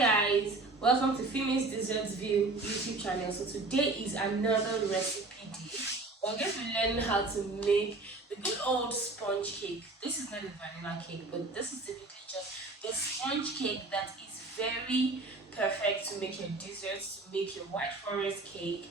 guys, welcome to Females Desserts View YouTube channel. So today is another recipe day. We're going to learn how to make the good old sponge cake. This is not a vanilla cake, but this is typically just the sponge cake that is very perfect to make your desserts, to make your white forest cake,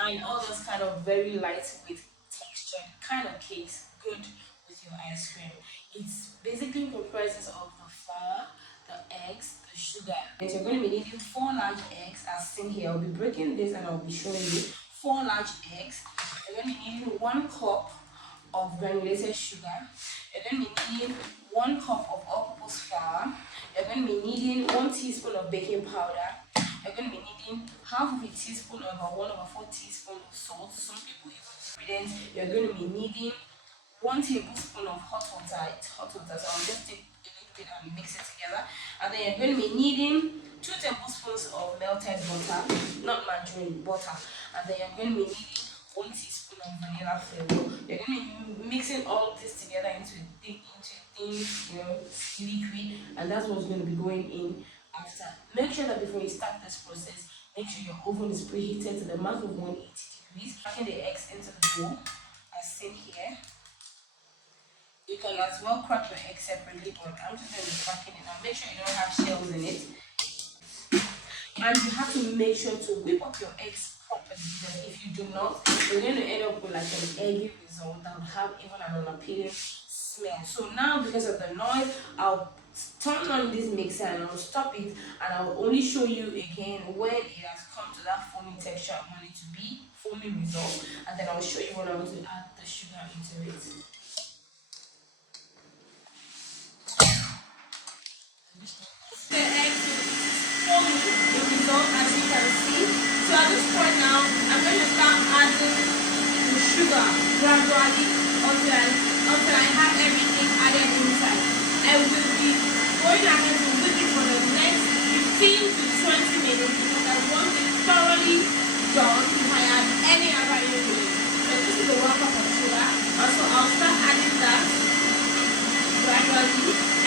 and all those kind of very lightweight textured kind of cakes good with your ice cream. It's basically comprises of the flour, the eggs, the sugar. And you're going to be needing 4 large eggs as seen here. I'll be breaking this and I'll be showing you 4 large eggs. You're going to be needing 1 cup of granulated sugar. You're going to be needing 1 cup of all-purpose flour. You're going to be needing 1 teaspoon of baking powder. You're going to be needing half of a teaspoon or about 1/4 teaspoon of salt. Some people even ingredients. You're going to be needing 1 tablespoon of hot water. It's hot water, so I'll just take a little bit and mix it together. And then you're going to be needing 2 tablespoons of melted butter, not margarine, butter. And then you're going to be needing 1 teaspoon of vanilla flavor. You're going to be mixing all of this together into a thin, liquid, and that's what's going to be going in after. Make sure that before you start this process, make sure your oven is preheated to the mark of 180 degrees. Cracking the eggs into the bowl, as seen here. You can as well crack your egg separately, but I'm just going to be cracking it. Now make sure you don't have shells in it. And you have to make sure to whip up your eggs properly, because if you do not, you're going to end up with like an eggy result that would have even an unappealing smell. So now, because of the noise, I'll turn on this mixer and I'll stop it, and I'll only show you again when it has come to that foamy texture I want it to be, foamy result, and then I'll show you when I want to add the sugar into it. The eggs foamy the result, as you can see. So at this point now, I'm going to start adding the sugar gradually until I have everything added inside. I will be going ahead to whip it for the next 15 to 20 minutes because I want it thoroughly done if I add any other ingredients. So this is the 1 cup of sugar. Also, I'll start adding that gradually.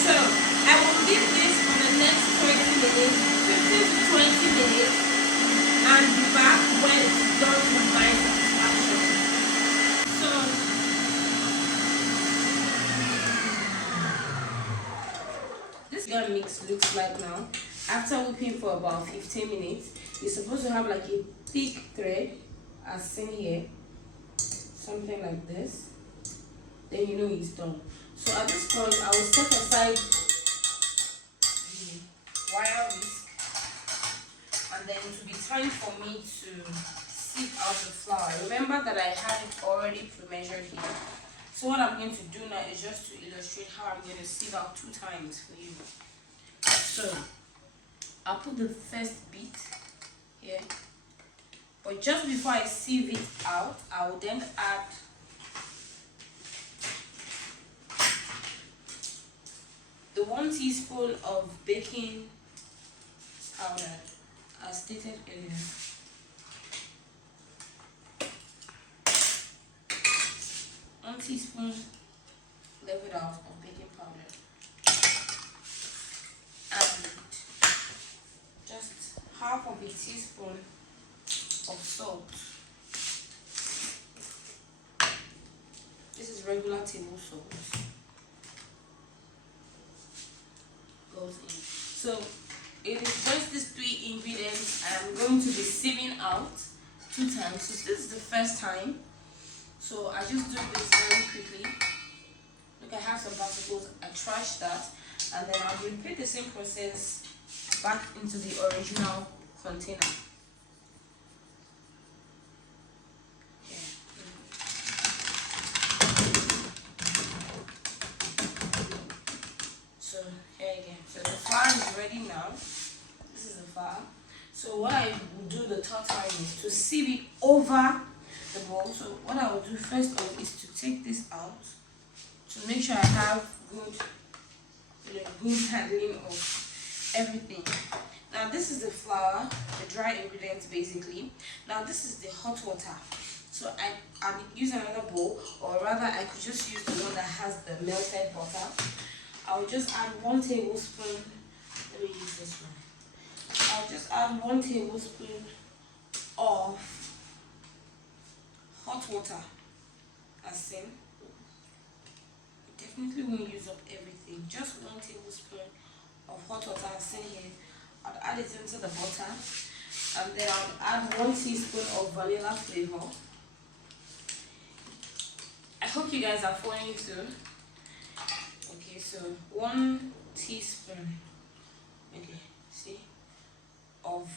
So I will leave this for the next 20 minutes, 15 to 20 minutes, and be back when it's done to my satisfaction. So this sugar mix looks like now. After whipping for about 15 minutes, you're supposed to have like a thick thread, as seen here, something like this. Then you know it's done. So at this point, I will set aside the wire whisk, and then it will be time for me to sieve out the flour. Remember that I have it already pre-measured here. So what I'm going to do now is just to illustrate how I'm going to sieve out 2 times for you. So I'll put the first bit here, but just before I sieve it out, I will then add the 1 teaspoon of baking powder, as stated earlier. One teaspoon leveled out of baking powder, and just half of a teaspoon of salt. This is regular table salt. Goes in. So it is just these 3 ingredients I'm going to be sieving out 2 times. So this is the first time. So I just do this very quickly. Look, I have some particles. I trash that, and then I'll repeat the same process back into the original container. So here again. So the flour is ready now. This is the flour. So what I will do the third time is to sieve it over the bowl. So what I will do first off is to take this out to make sure I have good handling of everything. Now this is the flour, the dry ingredients basically. Now this is the hot water. So I use another bowl, or rather I could just use the one that has the melted butter. I'll just add 1 tablespoon. Let me use this one. I'll just add 1 tablespoon of hot water. As in, definitely won't use up everything. Just 1 tablespoon of hot water. As in here, I'll add it into the butter, and then I'll add 1 teaspoon of vanilla flavor. I hope you guys are following too. Okay, so 1 teaspoon. Okay, see, of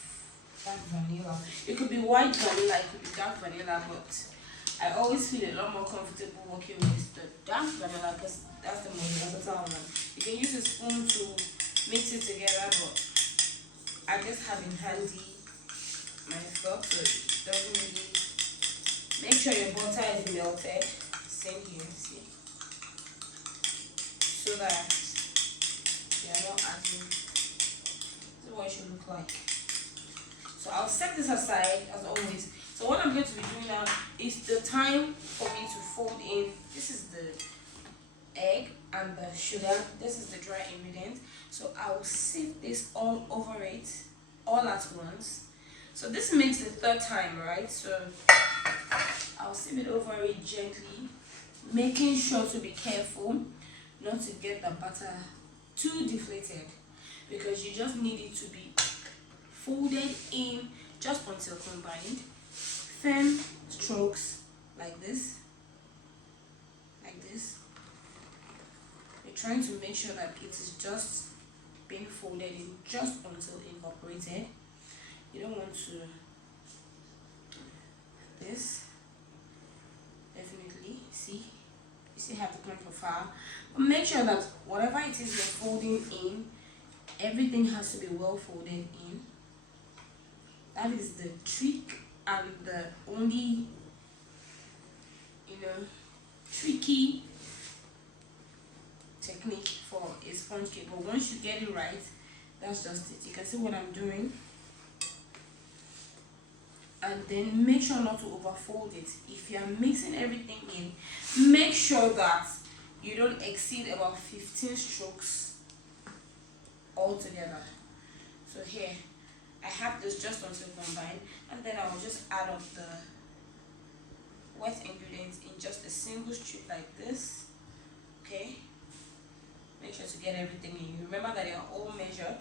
dark vanilla. It could be white vanilla, it could be dark vanilla, but I always feel a lot more comfortable working with the dark vanilla because that's the most versatile one. You can use a spoon to mix it together, but I just have it handy myself, so it doesn't really. Make sure your butter is melted. Same here, see, so that they are not adding. This is what it should look like. So I'll set this aside as always. So what I'm going to be doing now is the time for me to fold in. This is the egg and the sugar. This is the dry ingredient. So I will sift this all over it all at once. So this makes the 3rd time, right? So I'll sift it over it gently, making sure to be careful not to get the butter too deflated, because you just need it to be folded in just until combined. Firm strokes like this, You're trying to make sure that it is just being folded in just until incorporated. You don't want to. This definitely, see, you still have to come from far, but make sure that whatever it is you're folding in, everything has to be well folded in. That is the trick and the only, tricky technique for a sponge cake. But once you get it right, that's just it. You can see what I'm doing. And then make sure not to overfold it. If you are mixing everything in, make sure that you don't exceed about 15 strokes altogether. So here, I have this just until combined, and then I will just add up the wet ingredients in just a single strip like this. Okay, make sure to get everything in. You remember that they are all measured,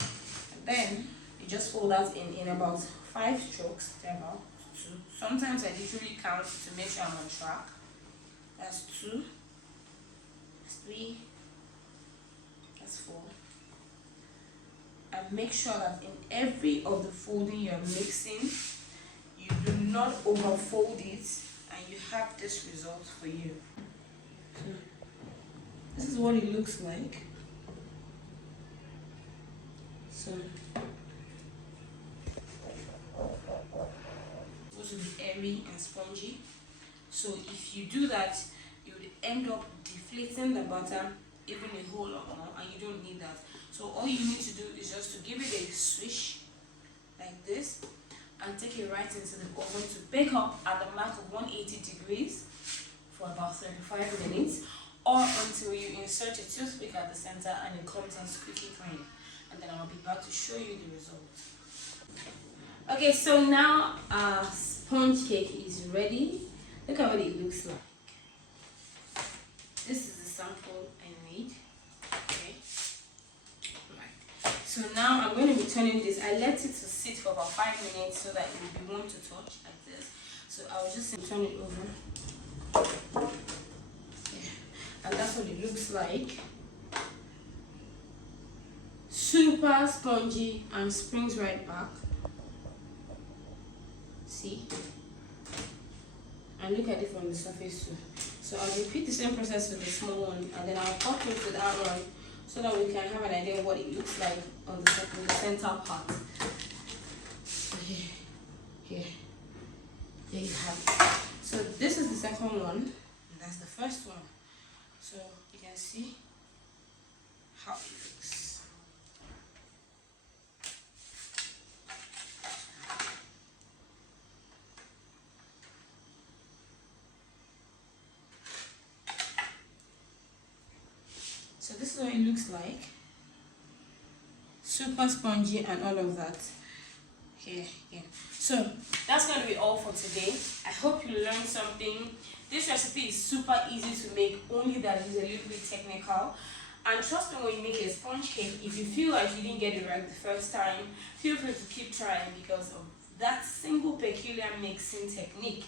and then you just fold that in about 5 strokes, about 2. Sometimes I literally count to make sure I'm on track. That's 2, that's 3, that's 4. And make sure that in every of the folding you're mixing, you do not overfold it, and you have this result for you. So this is what it looks like. So supposed to be airy and spongy. So if you do that, you would end up deflating the butter even a whole lot more, and you don't need that. So all you need to do is just to give it a swish like this, and take it right into the oven to bake up at the mark of 180 degrees for about 35 minutes, or until you insert a toothpick at the center and it comes out squeaky clean. And then I'll be back to show you the result. Okay, so now our sponge cake is ready. Look at what it looks like. This is the sample I made. Okay. Right. So now I'm going to be turning this. I let it to sit for about 5 minutes so that it will be warm to touch like this. So I'll just turn it over. Yeah. And that's what it looks like. Super spongy and springs right back. See? And look at it from the surface too. So I'll repeat the same process with the small one, and then I'll cut it to that one so that we can have an idea of what it looks like on the center part. So here, there you have it. So this is the second one, and that's the first one. So you can see how it looks. So this is is what it looks like. Super spongy and all of that. Here. So that's going to be all for today. I hope you learned something. This recipe is super easy to make, only that it's a little bit technical. And trust me, when you make a sponge cake, if you feel like you didn't get it right the first time, feel free to keep trying, because of that single peculiar mixing technique.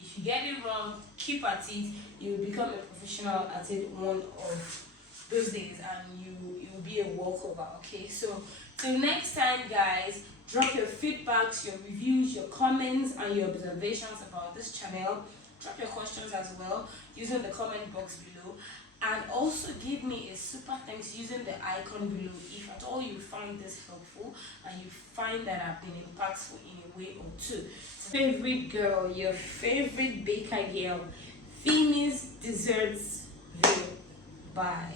If you get it wrong, keep at it. You will become a professional at it one of those days, and you will be a walkover. Okay, so till next time, guys, drop your feedbacks, your reviews, your comments, and your observations about this channel. Drop your questions as well using the comment box below, and also give me a super thanks using the icon below if at all you found this helpful and you find that I've been impactful in a way or two. Favorite girl, your favorite baker girl, Femi's Desserts Video. Bye.